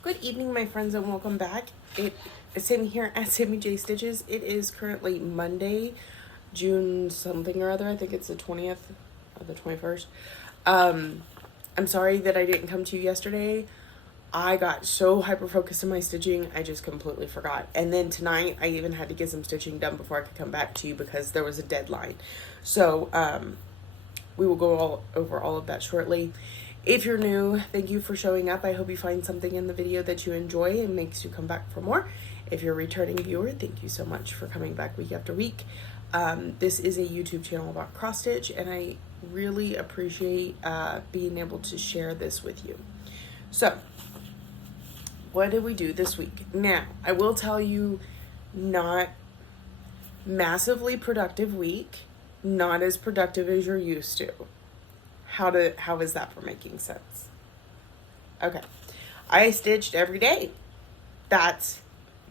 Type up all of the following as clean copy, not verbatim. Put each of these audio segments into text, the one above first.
Good evening, my friends, and welcome back. Sammy here at Sammy J Stitches. It is currently Monday, June something or other. I think it's the 20th or the 21st. I'm sorry that I didn't come to you yesterday. I got so hyper focused on my stitching, I just completely forgot. And then tonight, I even had to get some stitching done before I could come back to you because there was a deadline. So, we will go over all of that shortly. If you're new, thank you for showing up. I hope you find something in the video that you enjoy and makes you come back for more. If you're a returning viewer, thank you so much for coming back week after week. This is a YouTube channel about cross stitch, and I really appreciate being able to share this with you. So, what did we do this week? Now, I will tell you, not massively productive week, not as productive as you're used to. How is that for making sense? Okay. I stitched every day. That's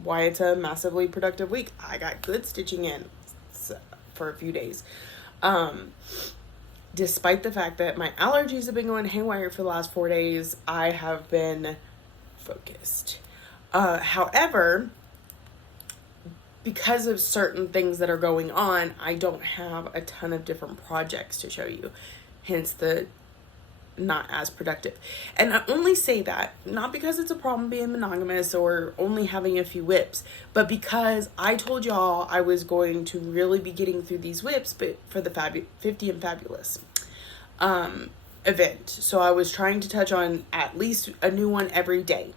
why it's a massively productive week. I got good stitching in for a few days. Despite the fact that my allergies have been going haywire for the last 4 days, I have been focused. However, because of certain things that are going on, I don't have a ton of different projects to show you. Hence the not as productive. And I only say that not because it's a problem being monogamous or only having a few whips, but because I told y'all I was going to really be getting through these whips, but for the 50 and Fabulous event. So I was trying to touch on at least a new one every day.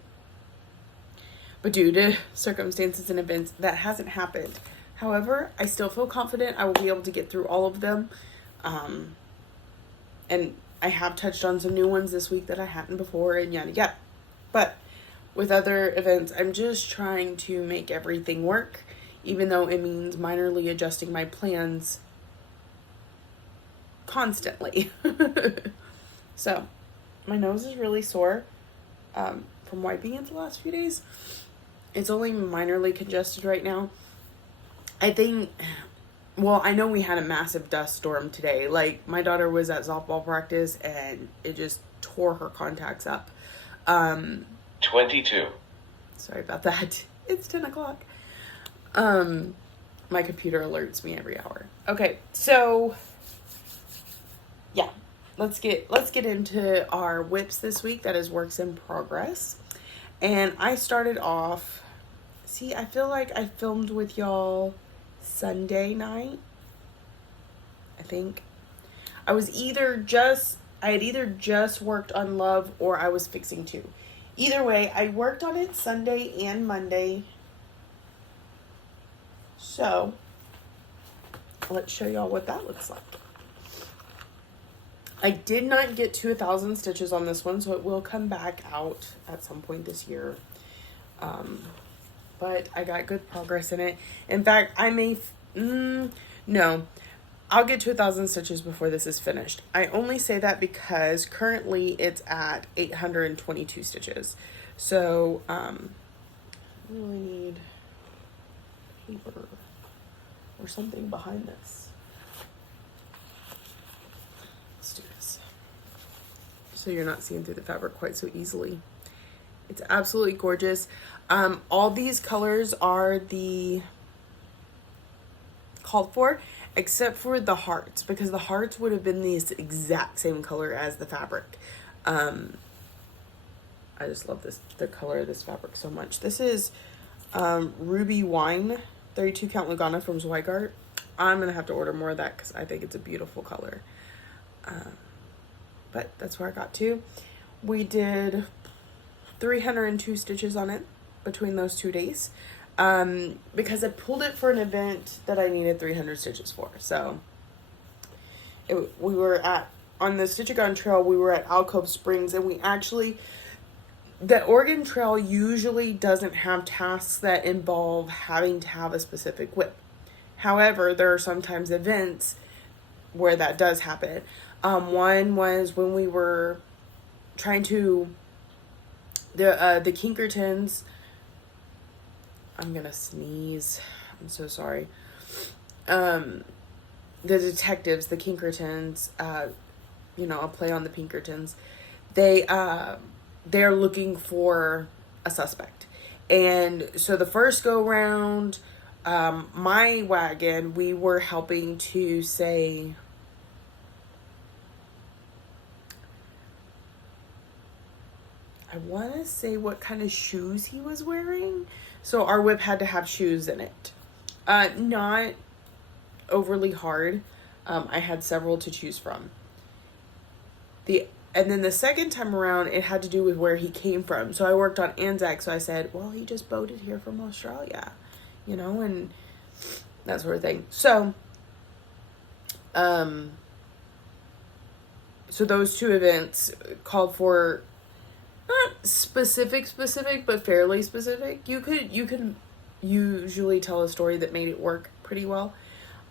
But due to circumstances and events, that hasn't happened. However, I still feel confident I will be able to get through all of them. And I have touched on some new ones this week that I hadn't before and yada yada. But with other events, I'm just trying to make everything work, even though it means minorly adjusting my plans constantly. So, my nose is really sore from wiping it the last few days. It's only minorly congested right now. I think... Well, I know we had a massive dust storm today. Like, my daughter was at softball practice and it just tore her contacts up. 22. Sorry about that. It's 10 o'clock. My computer alerts me every hour. Okay, so yeah, let's get into our whips this week. That is works in progress. And I started off, see, I feel like I filmed with y'all Sunday night, I think. I had either just worked on Love or I was fixing to. Either way, I worked on it Sunday and Monday. So, let's show y'all what that looks like. I did not get to 1,000 stitches on this one, so it will come back out at some point this year. But I got good progress in it. In fact, I may... no. I'll get to 1,000 stitches before this is finished. I only say that because currently it's at 822 stitches. So, I really need paper or something behind this. Let's do this. So you're not seeing through the fabric quite so easily. It's absolutely gorgeous. All these colors are the called for, except for the hearts, because the hearts would have been this exact same color as the fabric. I just love the color of this fabric so much. This is Ruby Wine 32 count Lugana from Zweigart. I'm gonna have to order more of that because I think it's a beautiful color. But that's where I got to. We did 302 stitches on it between those 2 days, because I pulled it for an event that I needed 300 stitches for. So we were on the Stitch-A-Gone Trail, we were at Alcove Springs, and the Oregon Trail usually doesn't have tasks that involve having to have a specific whip. However, there are sometimes events where that does happen. One was when we were trying to the Kinkertons. I'm gonna sneeze. I'm so sorry. The detectives, the Kinkertons, a play on the Pinkertons. They're looking for a suspect. And so the first go round, my wagon, we were helping to say, I want to say what kind of shoes he was wearing. So our whip had to have shoes in it. Not overly hard. I had several to choose from. And then the second time around, it had to do with where he came from. So I worked on Anzac, so I said, well, he just boated here from Australia, and that sort of thing. So, so those two events called for not specific, but fairly specific. You could usually tell a story that made it work pretty well.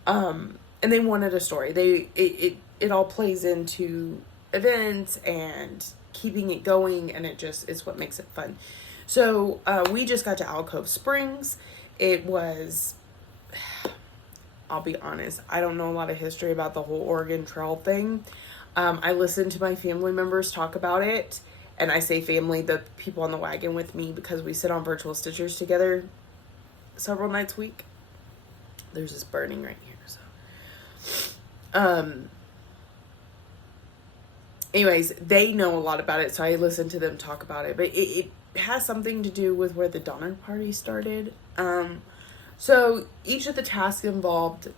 And they wanted a story. It all plays into events and keeping it going, and it's what makes it fun. So we just got to Alcove Springs. It was, I'll be honest, I don't know a lot of history about the whole Oregon Trail thing. I listened to my family members talk about it, and I say family, the people on the wagon with me, because we sit on virtual stitchers together several nights a week. There's this burning right here, so anyways, they know a lot about it, so I listen to them talk about it. But it has something to do with where the Donner Party started. So each of the tasks involved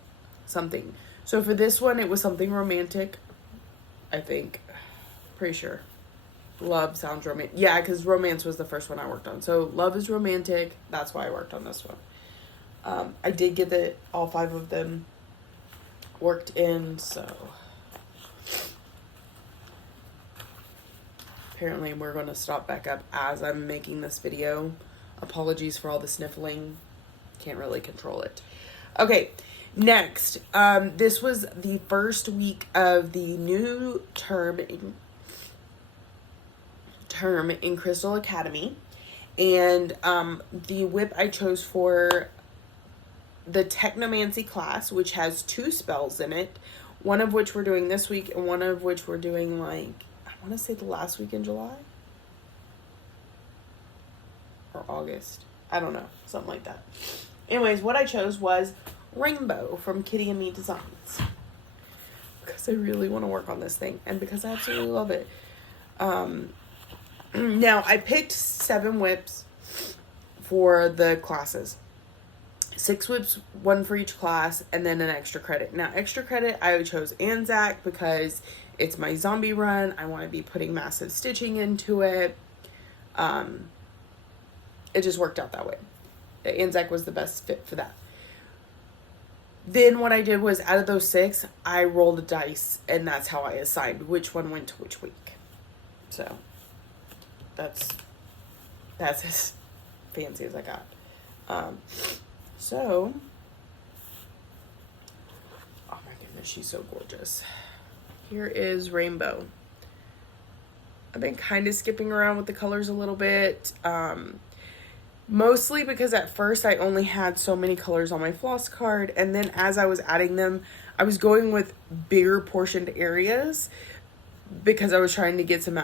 something. So for this one, it was something romantic, I think. Pretty sure. Love sounds romantic. Yeah, because romance was the first one I worked on. So love is romantic. That's why I worked on this one. I did get all 5 of them worked in, so... Apparently we're going to stop back up as I'm making this video. Apologies for all the sniffling. Can't really control it. Okay, next. This was the first week of the new term in Crystal Academy. And the whip I chose for the Technomancy class, which has 2 spells in it. One of which we're doing this week, and one of which we're doing I want to say the last week in July or August. I don't know. Something like that. Anyways, what I chose was Rainbow from Kitty and Me Designs. Because I really want to work on this thing. And because I absolutely love it. Now, I picked 7 whips for the classes. 6 whips, 1 for each class, and then an extra credit. Now, extra credit, I chose Anzac because it's my zombie run. I want to be putting massive stitching into it. It just worked out that way. The Anzac was the best fit for that. Then what I did was, out of those 6, I rolled a dice, and that's how I assigned which one went to which week. So, that's as fancy as I got. So, oh my goodness, she's so gorgeous. Here is Rainbow. I've been kind of skipping around with the colors a little bit. Mostly because at first I only had so many colors on my floss card. And then as I was adding them, I was going with bigger portioned areas because I was trying to get some...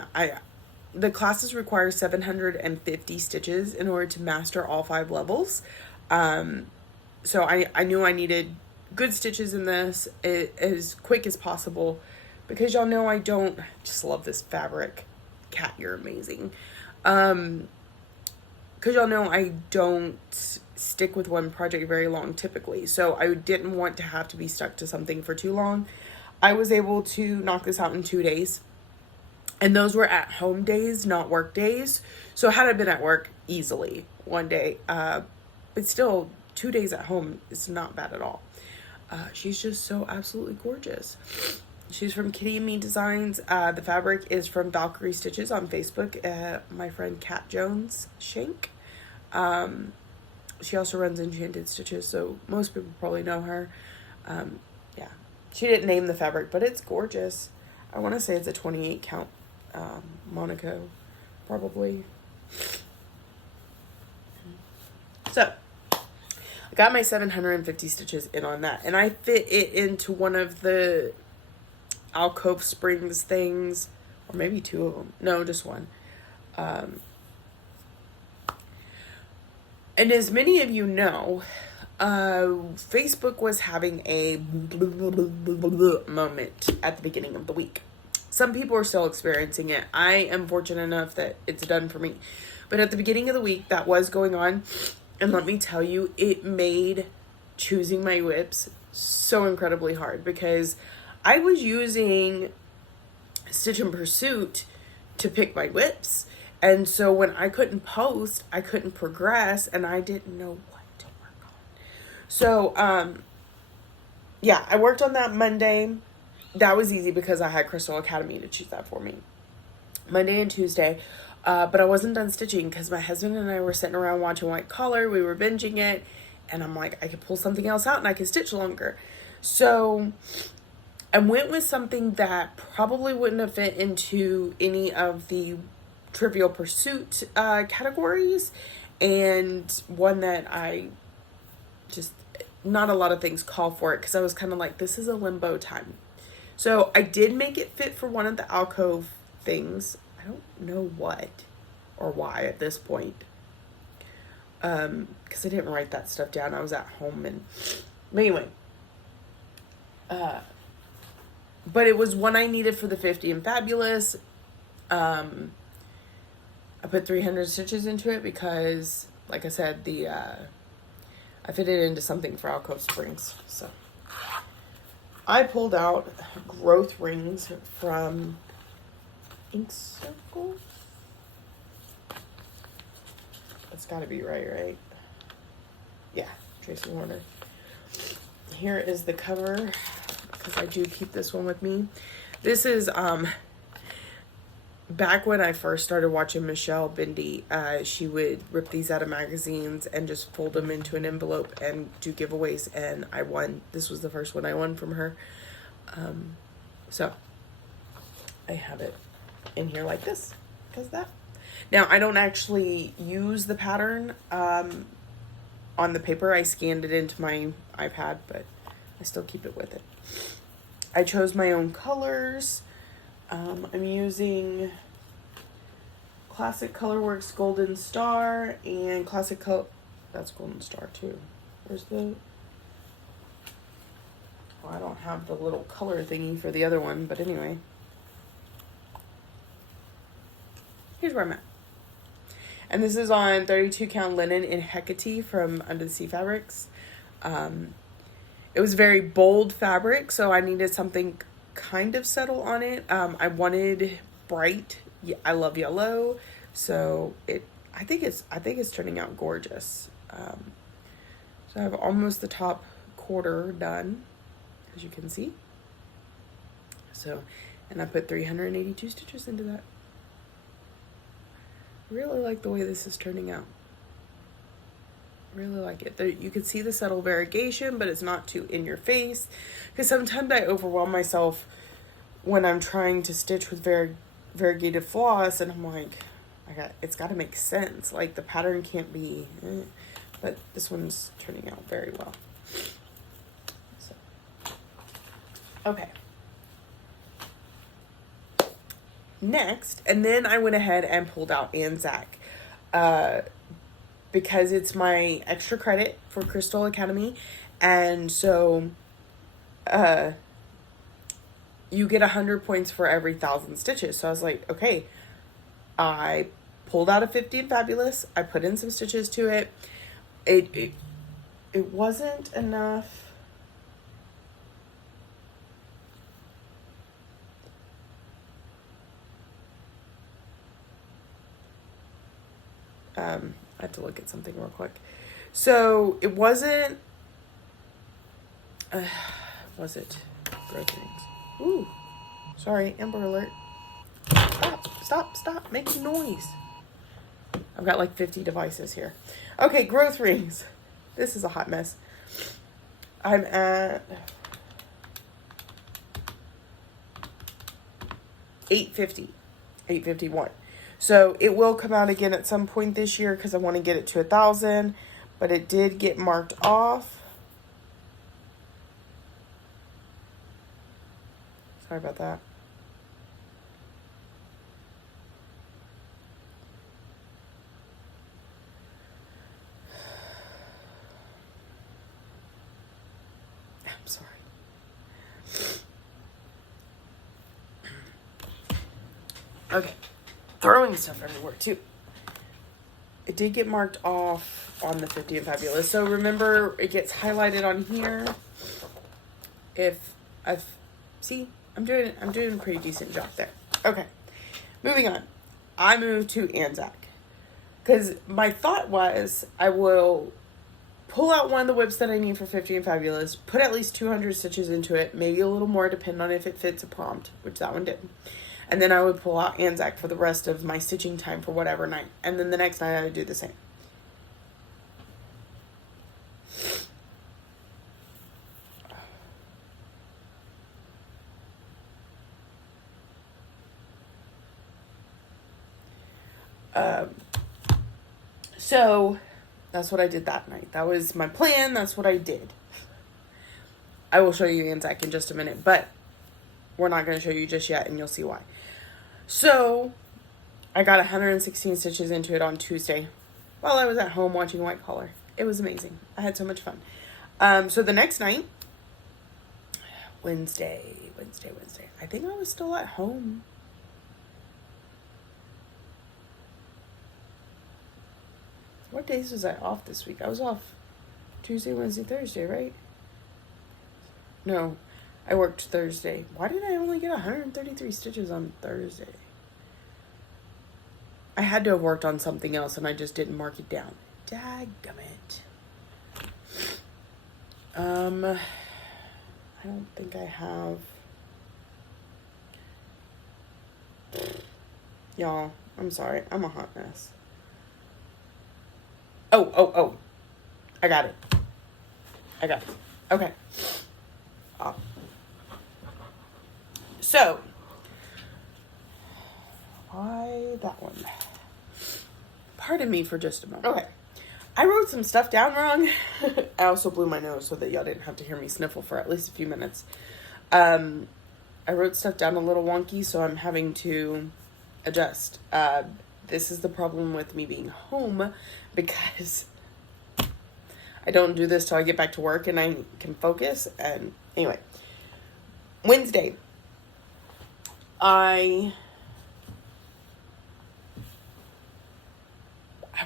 The classes require 750 stitches in order to master all 5 levels. So I knew I needed good stitches in this as quick as possible. Because y'all know I just love this fabric. Cat, you're amazing. Because y'all know I don't stick with one project very long typically. So I didn't want to have to be stuck to something for too long. I was able to knock this out in 2 days. And those were at home days, not work days. So had I been at work, easily one day. But still, 2 days at home is not bad at all. She's just so absolutely gorgeous. She's from Kitty and Me Designs. The fabric is from Valkyrie Stitches on Facebook. My friend Kat Jones Shank. She also runs Enchanted Stitches, so most people probably know her. Yeah, she didn't name the fabric, but it's gorgeous. I want to say it's a 28 count Monaco, probably. So, I got my 750 stitches in on that, and I fit it into one of the Alcove Springs things, or maybe 2 of them. No, just one. And as many of you know, Facebook was having a moment at the beginning of the week. Some people are still experiencing it. I am fortunate enough that it's done for me. But at the beginning of the week, that was going on. And let me tell you, it made choosing my whips so incredibly hard, because I was using Stitch in Pursuit to pick my whips. And so when I couldn't post, I couldn't progress, and I didn't know what to work on. So, yeah, I worked on that Monday. That was easy because I had Crystal Academy to choose that for me. Monday and Tuesday. But I wasn't done stitching because my husband and I were sitting around watching White Collar. We were binging it. And I'm like, I could pull something else out and I could stitch longer. So I went with something that probably wouldn't have fit into any of the Trivial Pursuit categories. And one that I just, not a lot of things call for it, because I was kind of like, this is a limbo time. So I did make it fit for one of the alcove things. I don't know what or why at this point. Because I didn't write that stuff down. I was at home but anyway. But it was one I needed for the 50 and Fabulous. I put 300 stitches into it because, like I said, I fit it into something for Alcove Springs. So I pulled out growth rings from Ink Circle. That's got to be right? Yeah, Tracy Warner. Here is the cover, because I do keep this one with me. This is back when I first started watching Michelle Bindi. She would rip these out of magazines and just fold them into an envelope and do giveaways, and I won. This was the first one I won from her. So I have it in here like this because of that. Now, I don't actually use the pattern on the paper. I scanned it into my iPad, but I still keep it with it. I chose my own colors. I'm using Classic Colorworks Golden Star and Classic Color... That's Golden Star too. Where's the... Oh, I don't have the little color thingy for the other one, but anyway. Here's where I'm at. And this is on 32 count linen in Hecate from Under the Sea Fabrics. It was very bold fabric, so I needed something kind of subtle on it. I wanted bright. Yeah, I love yellow, so I think it's turning out gorgeous. So I have almost the top quarter done, as you can see. So, and I put 382 stitches into that. Really like the way this is turning out. Really like it. You can see the subtle variegation, but it's not too in your face. Because sometimes I overwhelm myself when I'm trying to stitch with variegated floss, and I'm like, it's got to make sense. Like the pattern can't be, but this one's turning out very well. So, okay. Next, and then I went ahead and pulled out Anzac, because it's my extra credit for Crystal Academy, and so you get 100 points for every 1,000 stitches. So I was like, okay, I pulled out a 50 and Fabulous. I put in some stitches to it. It wasn't enough. I have to look at something real quick. So it wasn't, was it growth rings? Ooh, sorry, Amber Alert. Stop making noise. I've got like 50 devices here. Okay, growth rings. This is a hot mess. I'm at 850, 851. So it will come out again at some point this year because I want to get it to 1,000, but it did get marked off. Sorry about that. Okay. Throwing stuff everywhere, too. It did get marked off on the 50 and Fabulous. So remember, it gets highlighted on here. If I've... See? I'm doing a pretty decent job there. Okay. Moving on. I moved to Anzac. Because my thought was, I will pull out one of the whips that I need for 50 and Fabulous, put at least 200 stitches into it, maybe a little more depending on if it fits a prompt, which that one did. And then I would pull out Anzac for the rest of my stitching time for whatever night. And then the next night I would do the same. So that's what I did that night. That was my plan. That's what I did. I will show you Anzac in just a minute, but we're not going to show you just yet, and you'll see why. So I got 116 stitches into it on Tuesday while I was at home watching White Collar. It was amazing. I had so much fun. So the next night, Wednesday. I think I was still at home. What days was I off this week? I was off Tuesday, Wednesday, Thursday, right? No, I worked Thursday. Why did I only get 133 stitches on Thursday? I had to have worked on something else and I just didn't mark it down. Dadgummit. I don't think I have. Y'all, I'm sorry. I'm a hot mess. Oh. I got it. Okay. So, why that one? Pardon me for just a moment. Okay. I wrote some stuff down wrong. I also blew my nose so that y'all didn't have to hear me sniffle for at least a few minutes. I wrote stuff down a little wonky, so I'm having to adjust. This is the problem with me being home because I don't do this till I get back to work and I can focus. And anyway, Wednesday, I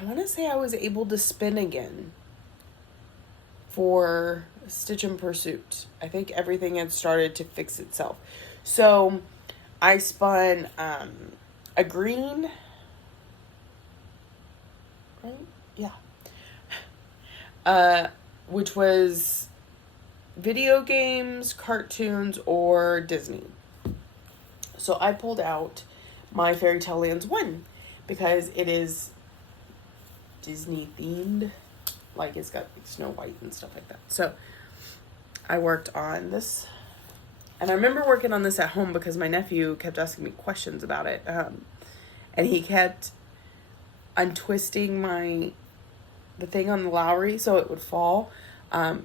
want to say I was able to spin again for Stitch in Pursuit. I think everything had started to fix itself. So I spun a green, right? Yeah. Which was video games, cartoons, or Disney. So I pulled out my Fairy Tale Lands 1 because it is Disney themed. Like it's got Snow White and stuff like that. So I worked on this. And I remember working on this at home because my nephew kept asking me questions about it. And he kept untwisting the thing on the Lowry so it would fall.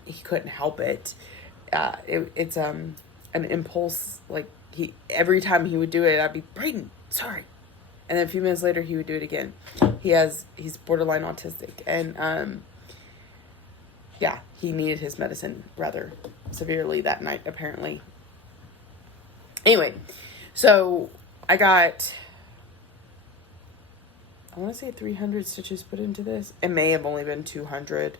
He couldn't help it. It's an impulse. Like every time he would do it, I'd be, Brayden, sorry. And then a few minutes later, he would do it again. He's borderline autistic, and yeah, he needed his medicine rather severely that night, apparently. Anyway, so I want to say 300 stitches put into this. It may have only been 200.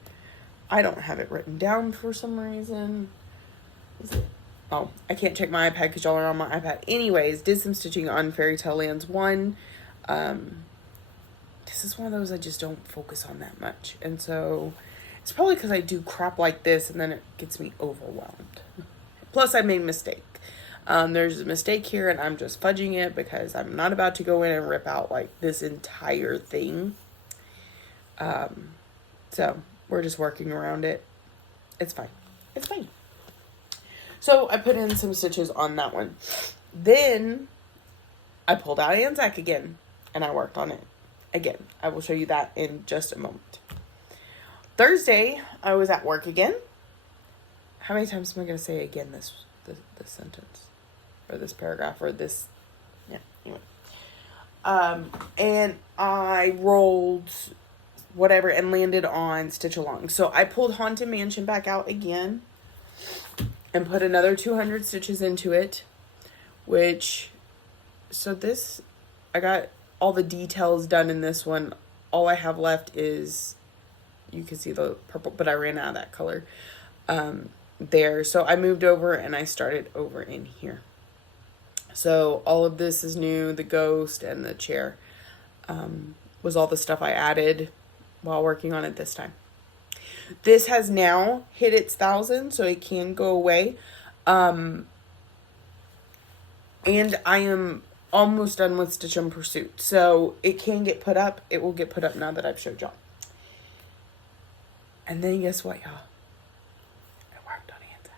I don't have it written down for some reason. Is it? Oh, I can't check my iPad because y'all are on my iPad. Anyways, did some stitching on Fairy Tale Lands 1. This is one of those I just don't focus on that much. And so it's probably because I do crap like this and then it gets me overwhelmed. Plus, I made a mistake. There's a mistake here and I'm just fudging it because I'm not about to go in and rip out like this entire thing. So we're just working around it. It's fine. So I put in some stitches on that one. Then I pulled out Anzac again and I worked on it again. I will show you that in just a moment. Thursday, I was at work again. How many times am I going to say again this sentence? Or this paragraph, or this, yeah, anyway. And I rolled whatever and landed on Stitch Along. So I pulled Haunted Mansion back out again and put another 200 stitches into it, which, so this I got all the details done in this one. All I have left is, you can see the purple, but I ran out of that color there. So I moved over and I started over in here. So all of this is new. The ghost and the chair was all the stuff I added while working on it this time. This has now hit its 1,000, so it can go away. And I am almost done with Stitch in Pursuit. So it can get put up. It will get put up now that I've showed y'all. And then guess what, y'all? I worked on Anzac.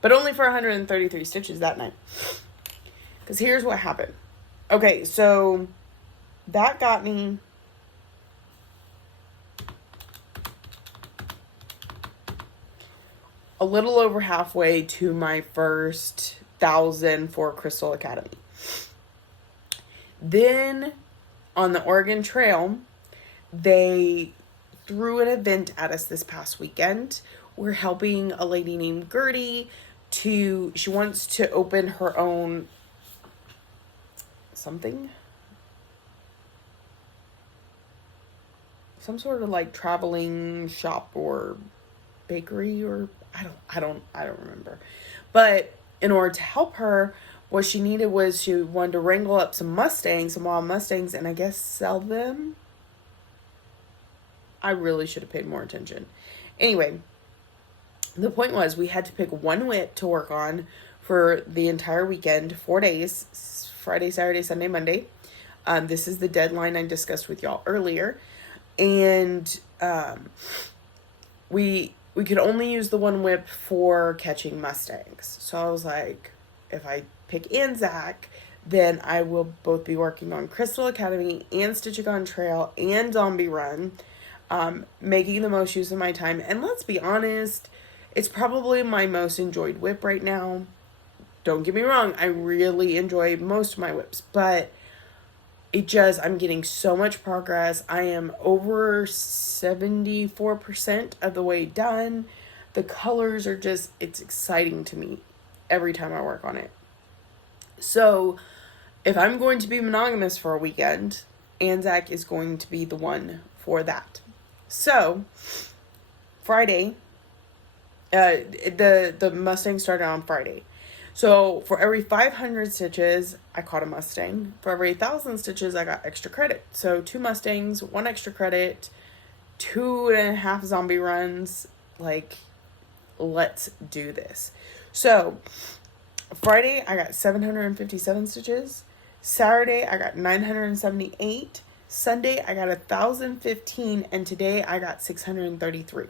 But only for 133 stitches that night. Because here's what happened. Okay, so that got me a little over halfway to my first 1,000 for Crystal Academy. Then on the Oregon Trail, they threw an event at us this past weekend. We're helping a lady named Gertie she wants to open her own something. Some sort of like traveling shop or bakery, or I don't remember. But in order to help her, what she needed was she wanted to wrangle up some Mustangs, some wild Mustangs, and I guess sell them. I really should have paid more attention. Anyway, the point was we had to pick one whip to work on for the entire weekend, 4 days, Friday, Saturday, Sunday, Monday. This is the deadline I discussed with y'all earlier. And we could only use the one whip for catching Mustangs. So I was like, if I pick Anzac, then I will both be working on Crystal Academy and Stitch-A-Gone Trail and Zombie Run, making the most use of my time. And let's be honest, it's probably my most enjoyed whip right now. Don't get me wrong, I really enjoy most of my whips, but I'm getting so much progress. I am over 74% of the way done. The colors are it's exciting to me every time I work on it. So if I'm going to be monogamous for a weekend, Anzac is going to be the one for that. So Friday, the Mustang started on Friday. So for every 500 stitches, I caught a Mustang. For every 1,000 stitches, I got extra credit. So 2 Mustangs, 1 extra credit, 2.5 zombie runs. Like, let's do this. So Friday, I got 757 stitches. Saturday, I got 978. Sunday, I got 1,015. And today, I got 633.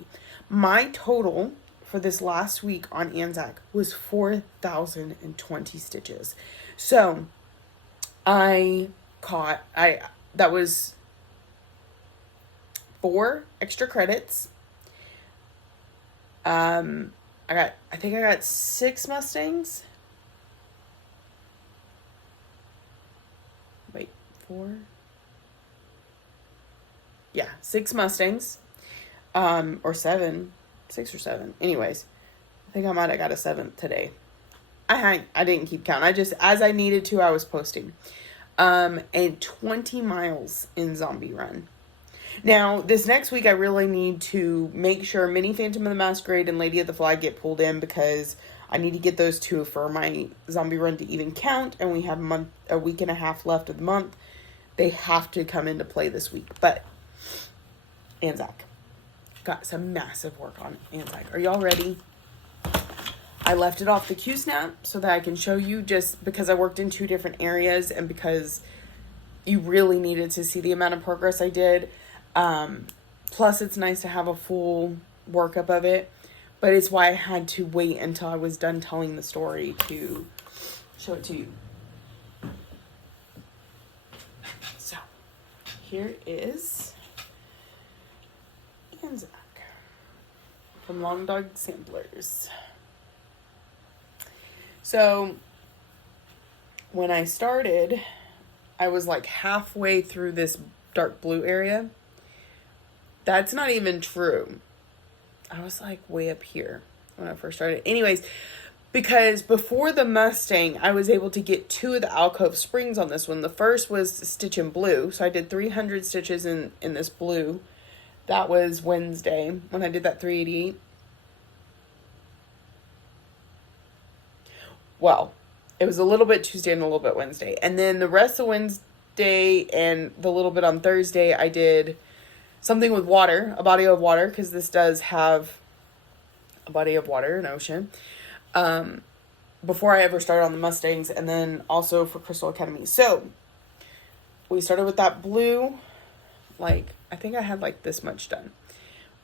My total for this last week on Anzac was 4,020 stitches. So that was 4 extra credits. I think I got 6 Mustangs. Wait, 4? Yeah, 6 Mustangs. Or 7. 6 or 7. Anyways, I think I might have got a 7th today. I didn't keep count. As I needed to, I was posting. And 20 miles in Zombie Run. Now, this next week, I really need to make sure Mini Phantom of the Masquerade and Lady of the Flag get pulled in, because I need to get those 2 for my Zombie Run to even count. And we have a week and a half left of the month. They have to come into play this week. But Anzac. Got some massive work on Anzac. Are y'all ready? I left it off the Q-Snap so that I can show you, just because I worked in 2 different areas and because you really needed to see the amount of progress I did. Plus, it's nice to have a full workup of it, but it's why I had to wait until I was done telling the story to show it to you. So, here is Anzac from Long Dog Samplers. So when I started, I was like halfway through this dark blue area. That's not even true. I was like way up here when I first started. Anyways, because before the Mustang, I was able to get 2 of the alcove springs on this one. The first was stitch in blue, so I did 300 stitches in this blue. That was Wednesday when I did that 388. Well, it was a little bit Tuesday and a little bit Wednesday. And then the rest of Wednesday and the little bit on Thursday, I did something with water, a body of water, because this does have a body of water, an ocean. Before I ever started on the Mustangs, and then also for Crystal Academy. So we started with that blue, like I think I had like this much done.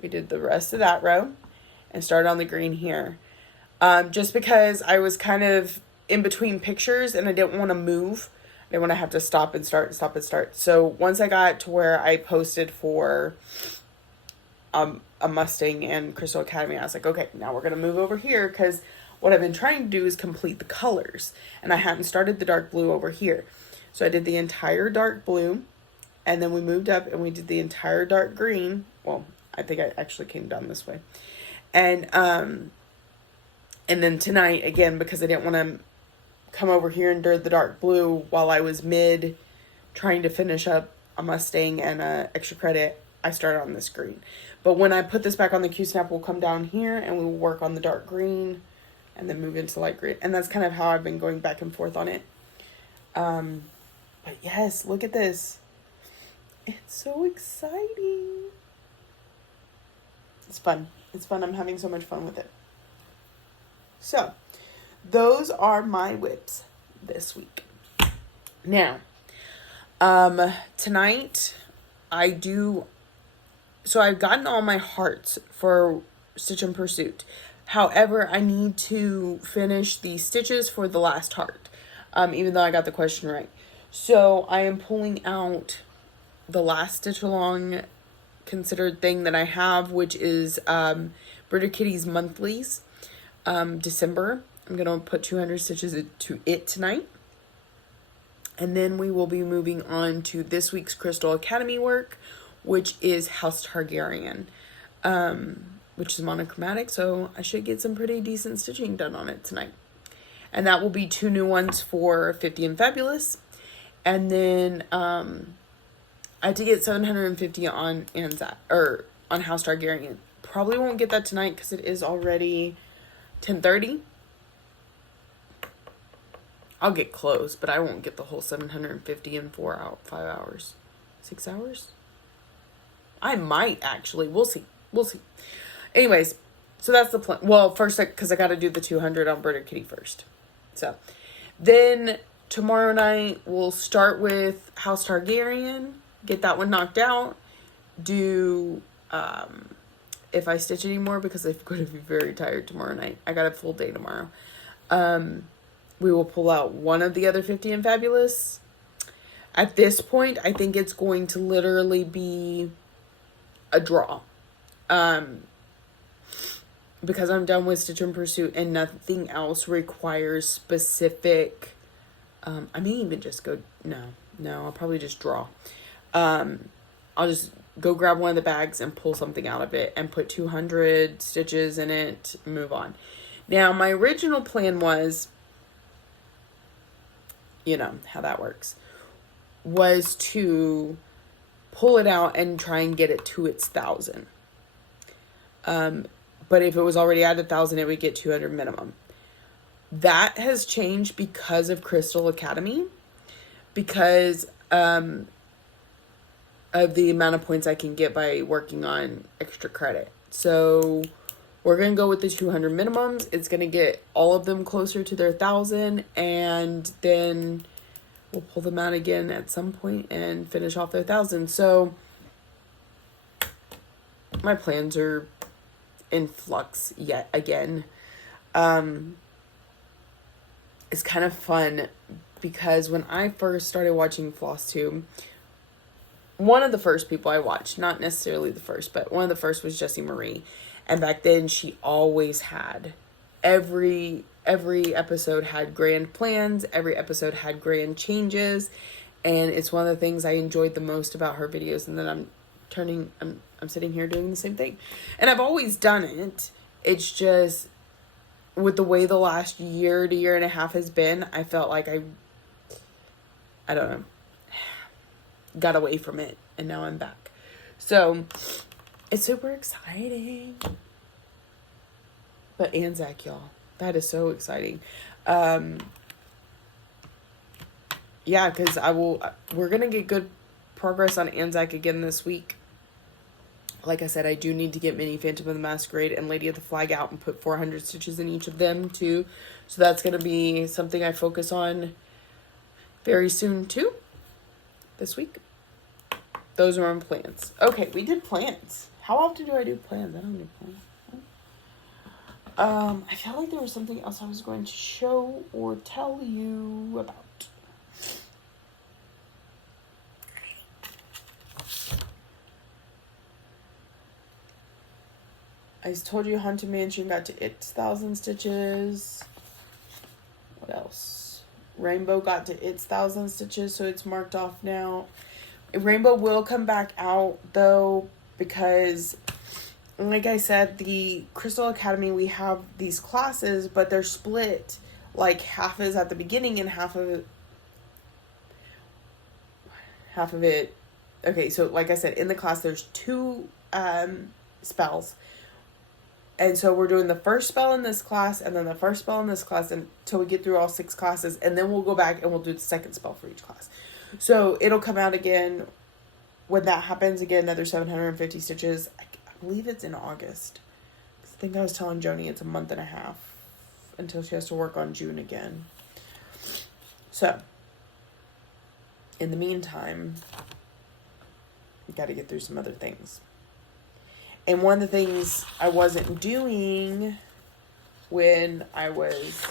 We did the rest of that row and started on the green here. Just because I was kind of in between pictures and I didn't want to move. I didn't want to have to stop and start. So once I got to where I posted for a Mustang and Crystal Academy, I was like, okay, now we're going to move over here, because what I've been trying to do is complete the colors, and I hadn't started the dark blue over here. So I did the entire dark blue, and then we moved up and we did the entire dark green. Well, I think I actually came down this way. And then tonight, again, because I didn't want to come over here and do the dark blue while I was mid trying to finish up a Mustang and a extra credit, I started on this green. But when I put this back on the Q-snap, we'll come down here and we will work on the dark green and then move into light green. And that's kind of how I've been going back and forth on it. But yes, look at this. It's so exciting. It's fun. It's fun. I'm having so much fun with it. So, those are my whips this week. Now, tonight, so I've gotten all my hearts for Stitch in Pursuit. However, I need to finish the stitches for the last heart, even though I got the question right. So I am pulling out the last stitch along considered thing that I have, which is British Kitty's monthlies, December. I'm going to put 200 stitches to it tonight. And then we will be moving on to this week's Crystal Academy work, which is House Targaryen, which is monochromatic, so I should get some pretty decent stitching done on it tonight. And that will be 2 new ones for 50 and Fabulous. And then I had to get 750 on Anzac, or on House Targaryen. Probably won't get that tonight because it is already 10:30. I'll get close, but I won't get the whole 750 in 5 hours. 6 hours? I might actually. We'll see. Anyways, so that's the plan. Well, first, because I got to do the 200 on Bird or Kitty first. So, then tomorrow night we'll start with House Targaryen. Get that one knocked out. Do, if I stitch anymore, because I'm going to be very tired tomorrow night. I got a full day tomorrow. We will pull out one of the other 50 and Fabulous. At this point, I think it's going to literally be a draw. Because I'm done with Stitch in Pursuit and nothing else requires specific, I may even just go, no, I'll probably just draw. I'll just go grab one of the bags and pull something out of it and put 200 stitches in it, move on. Now, my original plan was, you know how that works, was to pull it out and try and get it to its 1,000. But if it was already at 1,000, it would get 200 minimum. That has changed because of Crystal Academy, because of the amount of points I can get by working on extra credit. So we're going to go with the 200 minimums. It's going to get all of them closer to their 1,000, and then we'll pull them out again at some point and finish off their 1,000. So my plans are in flux yet again. It's kind of fun because when I first started watching FlossTube, one of the first people I watched, not necessarily the first, but one of the first was Jessie Marie. And back then she always had, every episode had grand plans, every episode had grand changes, and it's one of the things I enjoyed the most about her videos. And then I'm sitting here doing the same thing, and I've always done it. It's just with the way the last year to year and a half has been, I felt like I don't know, got away from it, and now I'm back. So it's super exciting. But Anzac, y'all, that is so exciting. Yeah, because we're gonna get good progress on Anzac again this week. Like I said, I do need to get Mini Phantom of the Masquerade and Lady of the Flag out and put 400 stitches in each of them too. So that's going to be something I focus on very soon too. This week. Those are my plans. Okay, we did plans. How often do I do plans? I don't do plans. I felt like there was something else I was going to show or tell you about. I told you Haunted Mansion got to its 1,000 stitches. What else? Rainbow got to its 1,000 stitches, so it's marked off now. Rainbow will come back out, though, because, like I said, the Crystal Academy, we have these classes, but they're split. Like, half is at the beginning and half of it. Okay, so like I said, in the class, there's 2 spells. And so we're doing the first spell in this class and then the first spell in this class until we get through all 6 classes. And then we'll go back and we'll do the second spell for each class. So it'll come out again when that happens. Again, another 750 stitches. I believe it's in August. I think I was telling Joni it's a month and a half until she has to work on June again. So, in the meantime, we got to get through some other things. And one of the things I wasn't doing when I was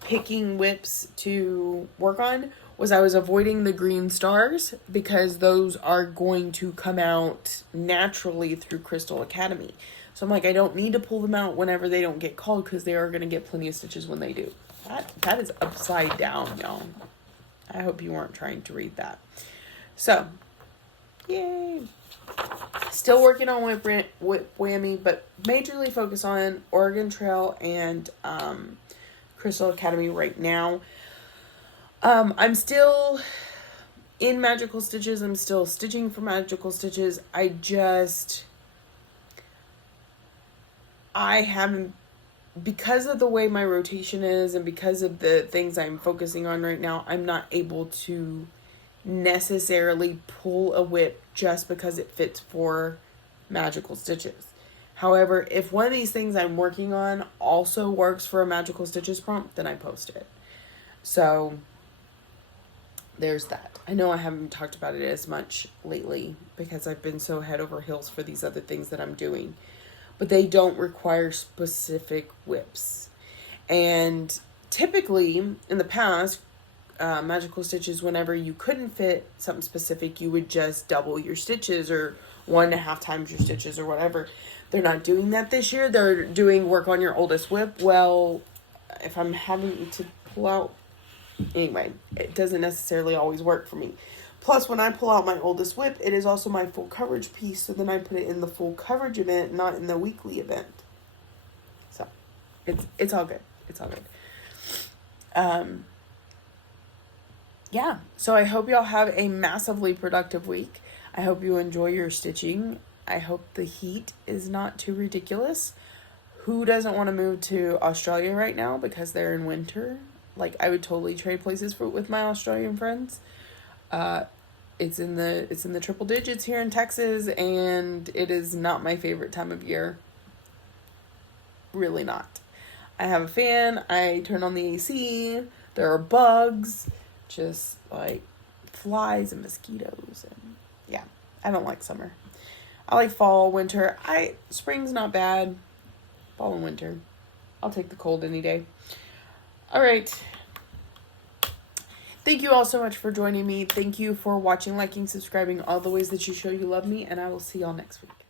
picking whips to work on was I was avoiding the green stars because those are going to come out naturally through Crystal Academy. So I'm like, I don't need to pull them out whenever they don't get called because they are going to get plenty of stitches when they do. That is upside down, y'all. I hope you weren't trying to read that. So, yay. Still working on Whip Whammy, but majorly focus on Oregon Trail and Crystal Academy right now. I'm still in Magical Stitches. I'm still stitching for Magical Stitches. I haven't, because of the way my rotation is and because of the things I'm focusing on right now, I'm not able to necessarily pull a whip just because it fits for Magical Stitches. However, if one of these things I'm working on also works for a Magical Stitches prompt, then I post it. So there's that. I know I haven't talked about it as much lately because I've been so head over heels for these other things that I'm doing, but they don't require specific whips. And typically in the past, Magical Stitches, whenever you couldn't fit something specific, you would just double your stitches or 1.5 times your stitches or whatever. They're not doing that this year. They're doing work on your oldest whip. Well, if I'm having to pull out, anyway, it doesn't necessarily always work for me. Plus, when I pull out my oldest whip, it is also my full coverage piece, so then I put it in the full coverage event, not in the weekly event. So, it's all good. It's all good. Yeah, so I hope y'all have a massively productive week. I hope you enjoy your stitching. I hope the heat is not too ridiculous. Who doesn't want to move to Australia right now because they're in winter? Like, I would totally trade places with my Australian friends. It's in the triple digits here in Texas, and it is not my favorite time of year. Really not. I have a fan. I turn on the AC. There are bugs. Just like flies and mosquitoes, and yeah, I don't like summer. I like fall, winter. Spring's not bad. Fall and winter. I'll take the cold any day. All right. Thank you all so much for joining me. Thank you for watching, liking, subscribing, all the ways that you show you love me, and I will see y'all next week.